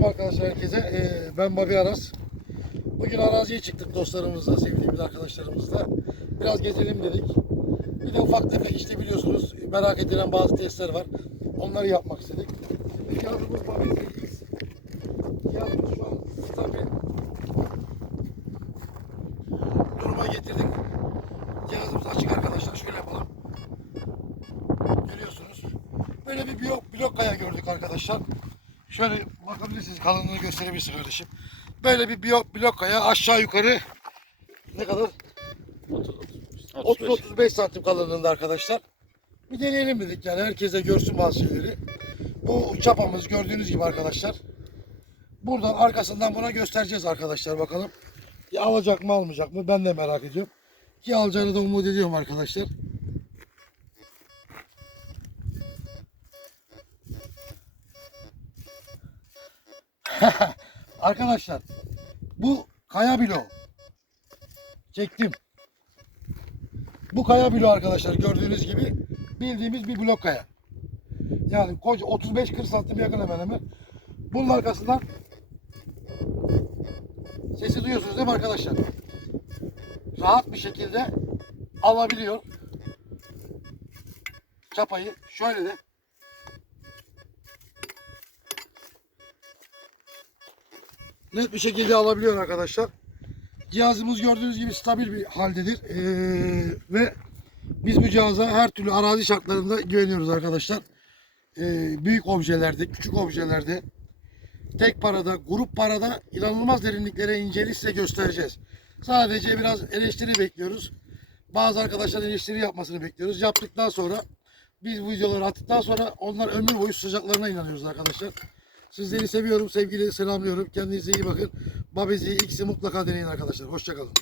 Selamünaleyküm arkadaşlar herkese. Ee, ben Babi Aras. Bugün araziye çıktık dostlarımızla, sevdiğimiz arkadaşlarımızla. Biraz gezelim dedik. Bir de ufak tefek işte biliyorsunuz merak edilen bazı testler var. Onları yapmak istedik. Cihazımız Babi'deyiz. Cihazımız şu an stabil. Duruma getirdik. Cihazımız açık arkadaşlar. Şöyle yapalım. Görüyorsunuz. Böyle bir blok, blok kaya gördük arkadaşlar. Şöyle bakabilirsiniz kalınlığını gösterebilirsin kardeşim. Böyle bir blok, blok kaya aşağı yukarı ne kadar? 30-35 santim kalınlığında arkadaşlar. Bir deneyelim dedik yani herkese görsün bazı şeyleri. Bu çapamız gördüğünüz gibi arkadaşlar. Buradan arkasından buna göstereceğiz arkadaşlar bakalım. Ya alacak mı almayacak mı ben de merak ediyorum. Ki alacağını da umut ediyorum arkadaşlar. Arkadaşlar bu kaya bloğu. Çektim. Bu kaya bloğu arkadaşlar gördüğünüz gibi bildiğimiz bir blok kaya. Yani koca 35-40 santim yakın hemen hemen. Bunun arkasından sesi duyuyorsunuz değil mi arkadaşlar? Rahat bir şekilde alabiliyor. Çapayı şöyle de net bir şekilde alabiliyor arkadaşlar. Cihazımız gördüğünüz gibi stabil bir haldedir. Ee, ve biz bu cihaza her türlü arazi şartlarında güveniyoruz arkadaşlar. Ee, büyük objelerde, küçük objelerde, tek parada, grup parada inanılmaz derinliklere inceliği size göstereceğiz. Sadece biraz eleştiri bekliyoruz. Bazı arkadaşlar eleştiri yapmasını bekliyoruz. Yaptıktan sonra biz bu videoları attıktan sonra onlar ömür boyu sıcaklarına inanıyoruz arkadaşlar. Sizleri seviyorum, sevgileri selamlıyorum. Kendinize iyi bakın. Babezi X'i mutlaka deneyin arkadaşlar. Hoşçakalın.